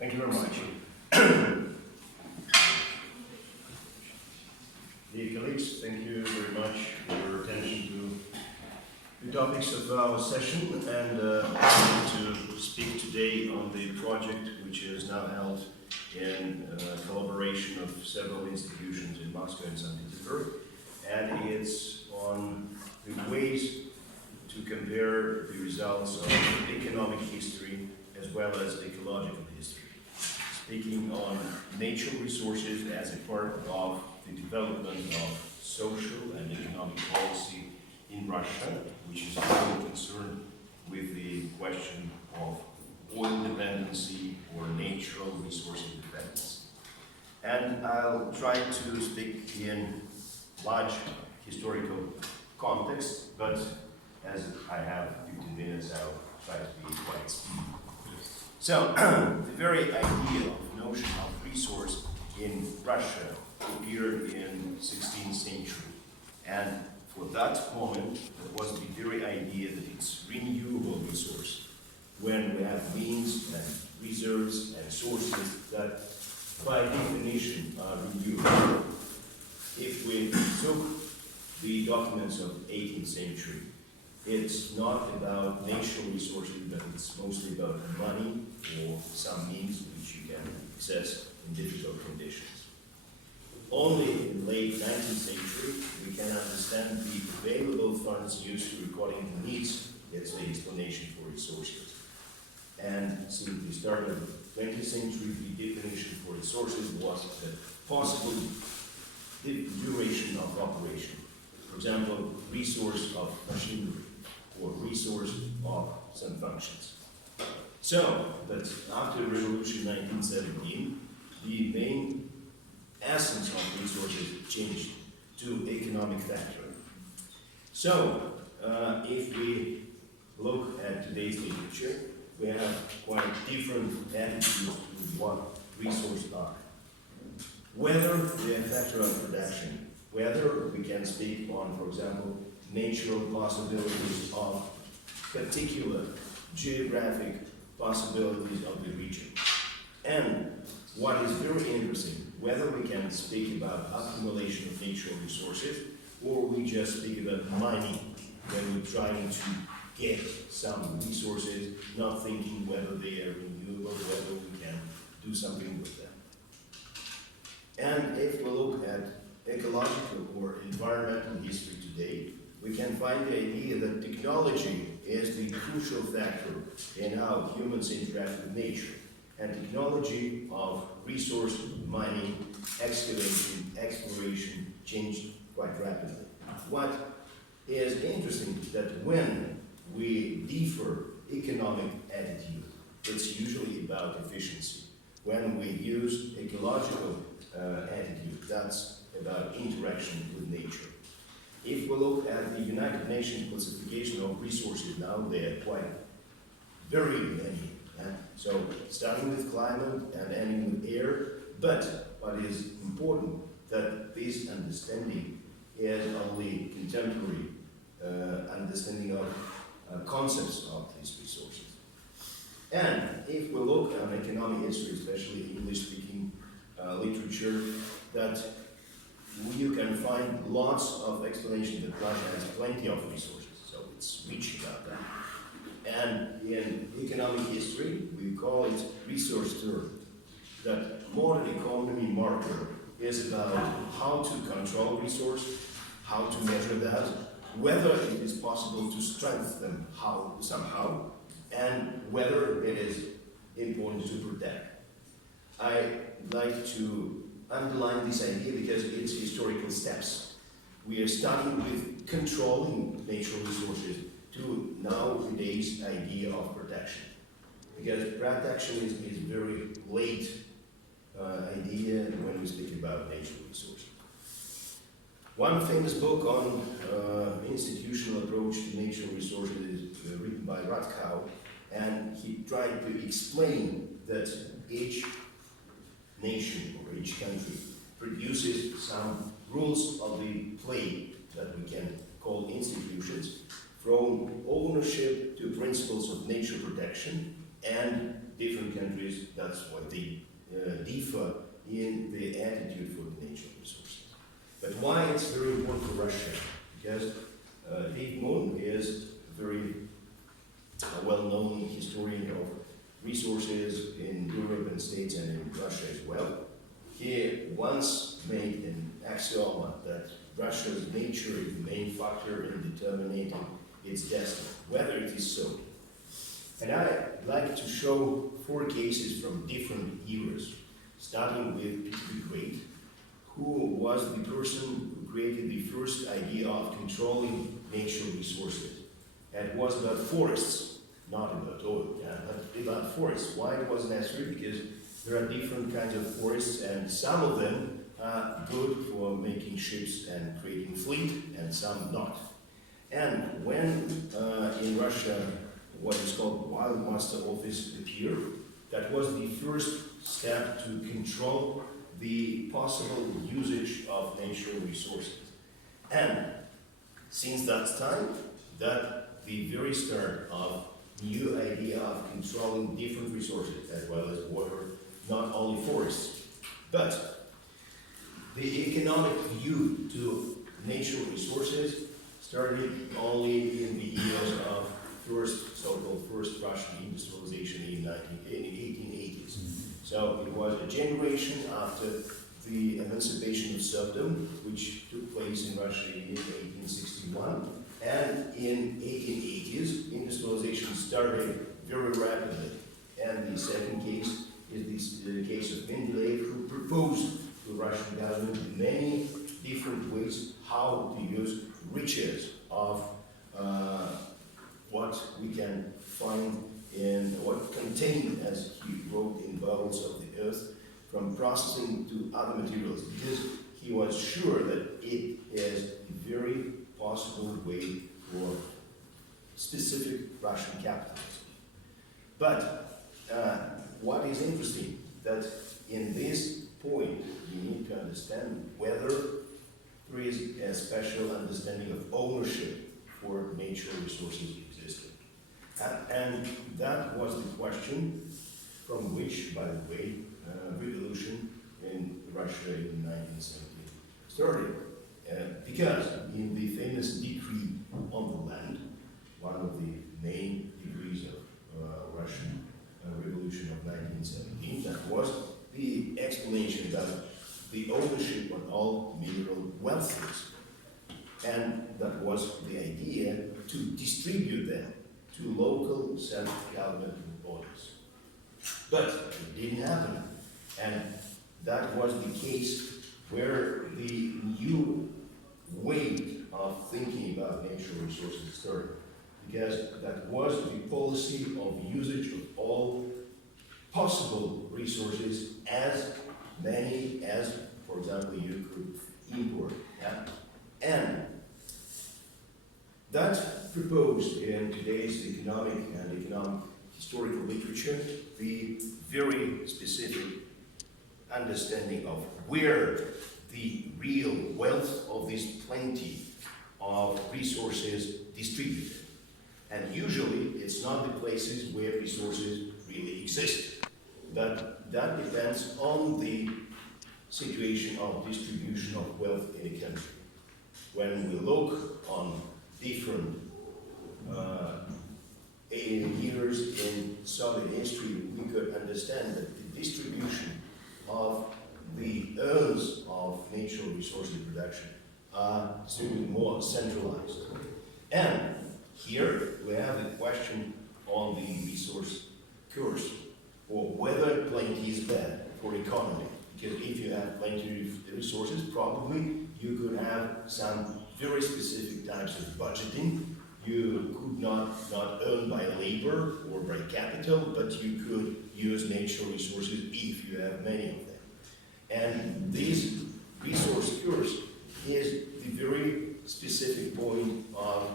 Thank you very much. Dear colleagues, thank you very much for your attention to the topics of our session, and I'm going to speak today on the project which is now held in collaboration of several institutions in Moscow and St. Petersburg, and it's on the ways to compare the results of economic history as well as ecological history, speaking on natural resources as a part of the development of social and economic policy in Russia, which is really concerned with the question of oil dependency or natural resource independence. And I'll try to speak in large historical context, but as I have 15 minutes, I'll try to be quite speedy. So, the very idea of notion of resource in Russia appeared in 16th century. And for that moment, that was the very idea that it's renewable resource, when we have means and reserves and sources that by definition are renewable. If we took the documents of 18th century, it's not about natural resources, but it's mostly about money or some means which you can access in difficult conditions. Only in the late 19th century we can understand the available funds used to recording the needs, that's the explanation for resources. And since the start of the 20th century, the definition for resources was the possible duration of operation. For example, resource of machinery or resource of some functions. So, but after Revolution 1917, the main essence of resources changed to economic factor. So, if we look at today's literature, we have quite different attitudes to what resources are. Whether they are a factor of production, whether we can speak on, for example, natural possibilities of particular geographic possibilities of the region. And what is very interesting, whether we can speak about accumulation of natural resources, or we just speak about mining when we're trying to get some resources, not thinking whether they are renewable, whether we can do something with them. And if we look at ecological or environmental history today, we can find the idea that technology is the crucial factor in how humans interact with nature. And technology of resource mining, excavation, exploration changed quite rapidly. What is interesting is that when we differ economic attitude, it's usually about efficiency. When we use ecological attitude, that's about interaction with nature. If we look at the United Nations classification of resources now, they are quite very many. So starting with climate and ending with air, but what is important that this understanding is only contemporary understanding of concepts of these resources. And if we look at economic history, especially English-speaking literature, that you can find lots of explanation that Russia has plenty of resources, so it's rich about that. And in economic history, we call it resource term. That modern economy marker is about how to control resource, how to measure that, whether it is possible to strengthen them somehow, and whether it is important to protect. I'd like to underline this idea because it's historical steps. We are starting with controlling natural resources to nowadays idea of protection. Because protection is very late idea when we speak about natural resources. One famous book on institutional approach to natural resources is written by Rothkow, and he tried to explain that each nation or each country produces some rules of the play that we can call institutions, from ownership to principles of nature protection and different countries, that's why they differ in the attitude for the natural resources. But why it's very important for Russia? Because Dave Moon is a very well-known historian of resources in Europe and States and in Russia as well. He once made an axiom that Russia's nature is the main factor in determining its destiny, whether it is so. And I'd like to show 4 cases from different eras, starting with Peter the Great, who was the person who created the first idea of controlling natural resources. And it was about forests, not about oil, but about forests. Why it was necessary? Because there are different kinds of forests, and some of them are good for making ships and creating fleet, and some not. And when in Russia what is called Wild Master Office appeared, that was the first step to control the possible usage of natural resources. And since that time, that the very start of new idea of controlling different resources as well as water, not only forests, but the economic view to natural resources started only in the years of so-called first Russian industrialization in the 1880s. So it was a generation after the emancipation of serfdom, which took place in Russia in 1861. And in 1880s, industrialization started very rapidly. And the second case is the case of Mendeleev, who proposed to the Russian government many different ways how to use riches of what we can find in what contained, as he wrote, in bowels of the earth, from processing to other materials, because he was sure that it is a very possible way for specific Russian capitalism. But what is interesting, that in this point you need to understand whether there is a special understanding of ownership for natural resources existing. And that was the question from which, by the way, revolution in Russia in 1917 started. Because in the famous decree on the land, one of the main decrees of Russian revolution of 1917, that was the explanation that the ownership on all mineral wealths. And that was the idea to distribute them to local self-government bodies. But it didn't happen. And that was the case where the new way of thinking about natural resources started. Because that was the policy of usage of all possible resources, as many as, for example, you could import. Yeah? And that proposed in today's economic and economic historical literature the very specific understanding of where the real wealth of this plenty of resources distributed. And usually it's not the places where resources really exist, but that depends on the situation of distribution of wealth in a country. When we look on different years in Soviet history, we could understand that the distribution of the earns of natural resources production are certainly more centralized. And here we have a question on the resource curse, or whether plenty is bad for economy. Because if you have plenty of resources, probably you could have some very specific types of budgeting. You could not earn by labor or by capital, but you could use natural resources if you have many of them. And this resource curse is the very specific point of,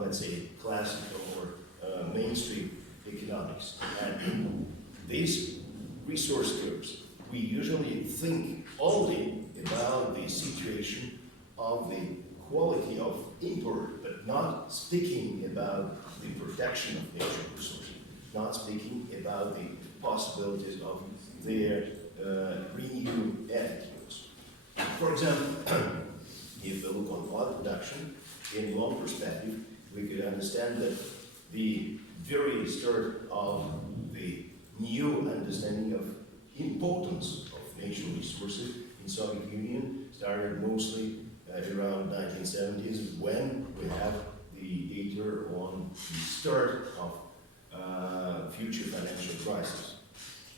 let's say, classical or mainstream economics. And in this resource curse, we usually think only about the situation of the quality of import, but not speaking about the protection of natural resources. not speaking about the possibilities of their renewed attitudes. For example, if we look on oil production in long perspective, we could understand that the very start of the new understanding of importance of natural resources in Soviet Union started mostly around 1970s, when we have the data on the start of future financial crisis.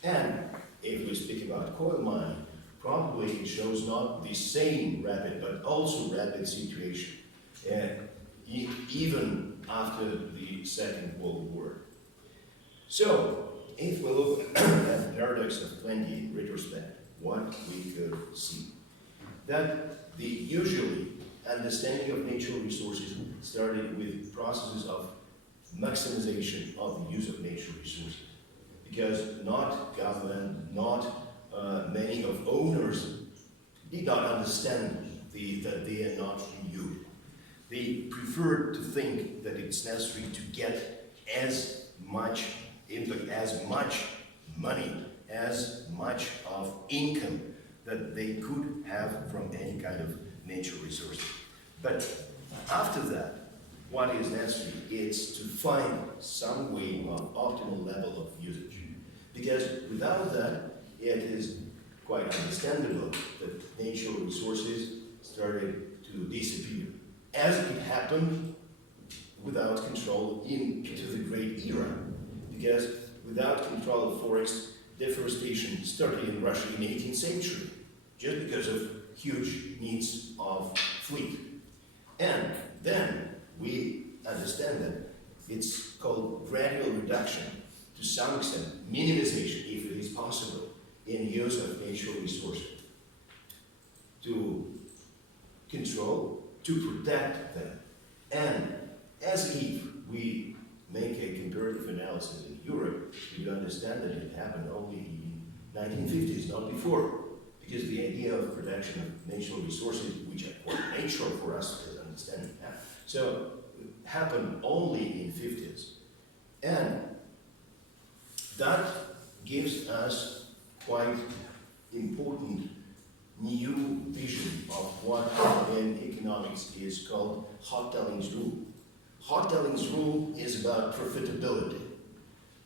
And if we speak about coal mining, probably it shows not the same rapid, but also rapid situation, even after the Second World War. So, if we look at the paradox of plenty in retrospect, what we could see, that the usually understanding of natural resources started with processes of maximization of the use of natural resources, because not government, not many of owners did not understand that they are not renewed. They preferred to think that it's necessary to get as much impact, as much money, as much of income that they could have from any kind of natural resource. But after that, what is necessary is to find some way of optimal level of usage. Because without that, it is quite understandable that natural resources started to disappear, as it happened without control into the Great Era. Because without control of forests, deforestation started in Russia in the 18th century, just because of huge needs of fleet. And then we understand that it's called gradual reduction, to some extent, minimization, if it is possible, in use of natural resources, to control, to protect them. And as if we make a comparative analysis in Europe, we understand that it happened only in 1950s, not before, because the idea of protection of natural resources, which are quite natural for us to understand, so happened only in 50s. And that gives us quite important new vision of what in economics is called Hotelling's rule. Hotelling's rule is about profitability.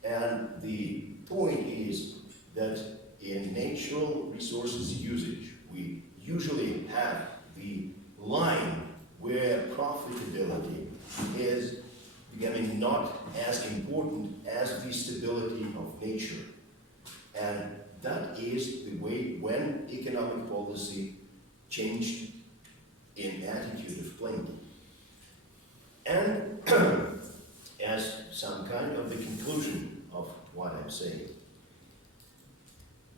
And the point is that in natural resources usage, we usually have the line where profitability is becoming not as important as the stability of nature. And that is the way when economic policy changed in attitude of plenty. And as some kind of the conclusion of what I'm saying,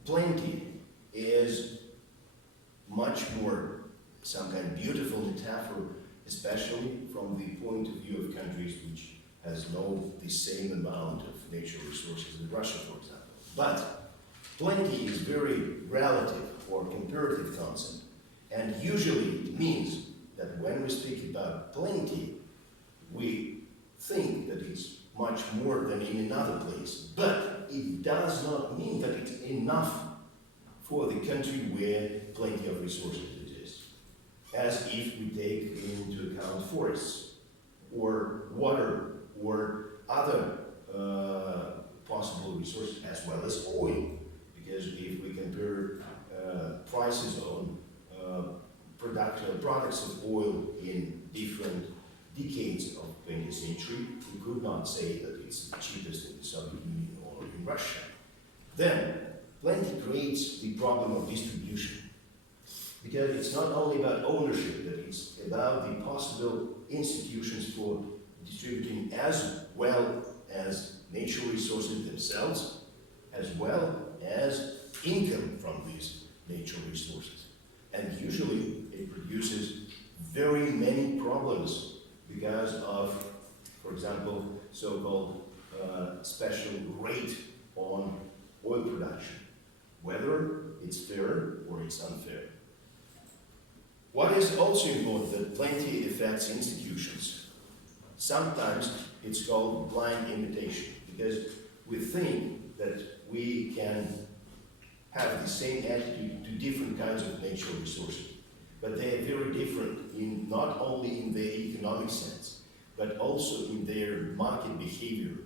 plenty is much more some kind of beautiful metaphor, especially from the point of view of countries which has no the same amount of natural resources in Russia, for example. But plenty is very relative or comparative concept, and usually it means that when we speak about plenty, we think that it's much more than in another place, but it does not mean that it's enough for the country where plenty of resources exist, as if we take into account forests, or water, or other possible resources, as well as oil, because if we compare prices on products of oil in different decades of 20th century, we could not say that it's the cheapest in the Soviet Union or in Russia. Then, plenty creates the problem of distribution, because it's not only about ownership, but it's about the possible institutions for distributing as well as natural resources themselves, as well as income from these natural resources. And usually it produces very many problems because of, for example, so-called special rate on oil production, whether it's fair or it's unfair. What is also important that plenty affects institutions. Sometimes it's called blind imitation, because we think that we can have the same attitude to different kinds of natural resources. But they are very different in not only in their economic sense, but also in their market behavior.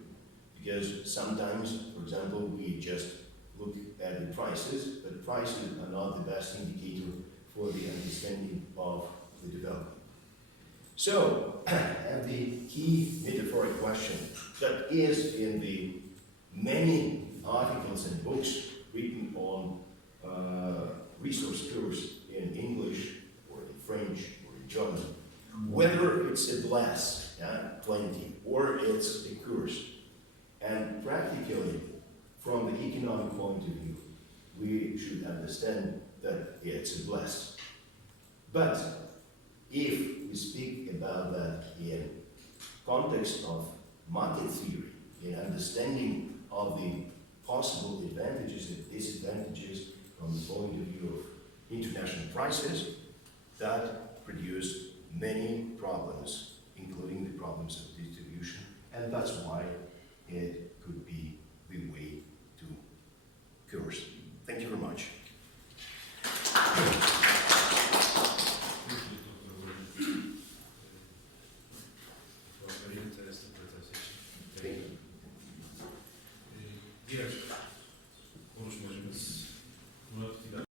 Because sometimes, for example, we just look at the prices, but prices are not the best indicator for the understanding of the development. So, and the key metaphoric question that is in the many articles and books written on resource curves in English or in French or in German, whether it's a blast, plenty, or it's a curse. And practically, from the economic point of view, we should understand that it's a blast. But if we speak about that in context of market theory, in understanding of the possible advantages and disadvantages from the point of view of international prices, that produce many problems, including the problems of distribution, and that's why it could be the way to curse. Thank you very much.